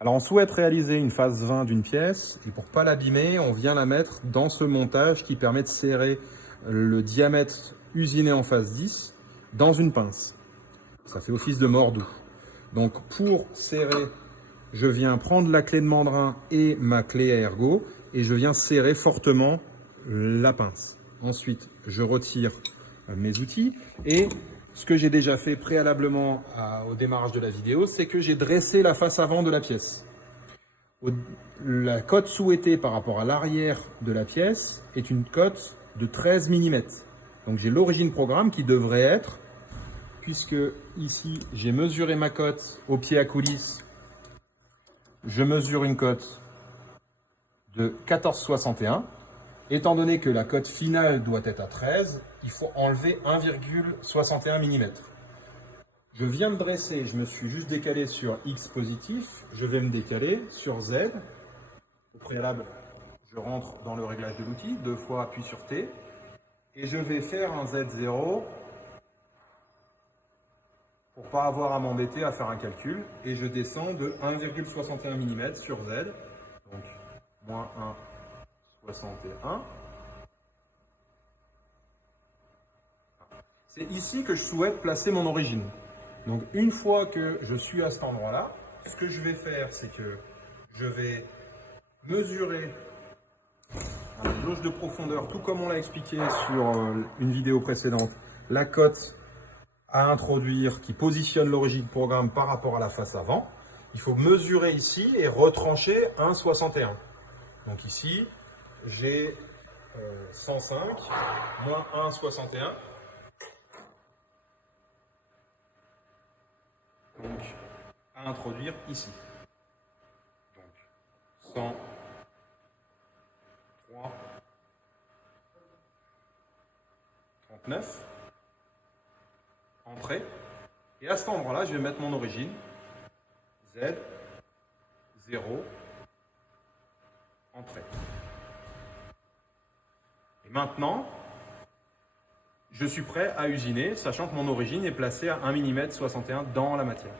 Alors on souhaite réaliser une face 20 d'une pièce et pour ne pas l'abîmer, on vient la mettre dans ce montage qui permet de serrer le diamètre usiné en face 10 dans une pince. Ça fait office de mordou. Donc pour serrer, je viens prendre la clé de mandrin et ma clé à ergot et je viens serrer fortement la pince. Ensuite, je retire mes outils et ce que j'ai déjà fait préalablement au démarrage de la vidéo, c'est que j'ai dressé la face avant de la pièce. La cote souhaitée par rapport à l'arrière de la pièce est une cote de 13 mm. Donc j'ai l'origine programme qui devrait être, puisque ici j'ai mesuré ma cote au pied à coulisse, je mesure une cote de 14,61. Étant donné que la cote finale doit être à 13, il faut enlever 1,61 mm. Je viens de dresser, je me suis juste décalé sur X positif, je vais me décaler sur Z. Au préalable, je rentre dans le réglage de l'outil, 2 fois appui sur T, et je vais faire un Z0 pour ne pas avoir à m'embêter à faire un calcul, et je descends de 1,61 mm sur Z, donc moins 1,61. C'est ici que je souhaite placer mon origine. Donc une fois que je suis à cet endroit-là, ce que je vais faire, c'est que je vais mesurer à la jauge de profondeur, tout comme on l'a expliqué sur une vidéo précédente, la cote à introduire qui positionne l'origine programme par rapport à la face avant. Il faut mesurer ici et retrancher 1,61. Donc ici, j'ai 105 moins 1,61. Donc, à introduire ici. Donc, 103, 39, entrée. Et à cet endroit-là, je vais mettre mon origine, Z, 0, entrée. Et maintenant, je suis prêt à usiner, sachant que mon origine est placée à 1,61 mm dans la matière.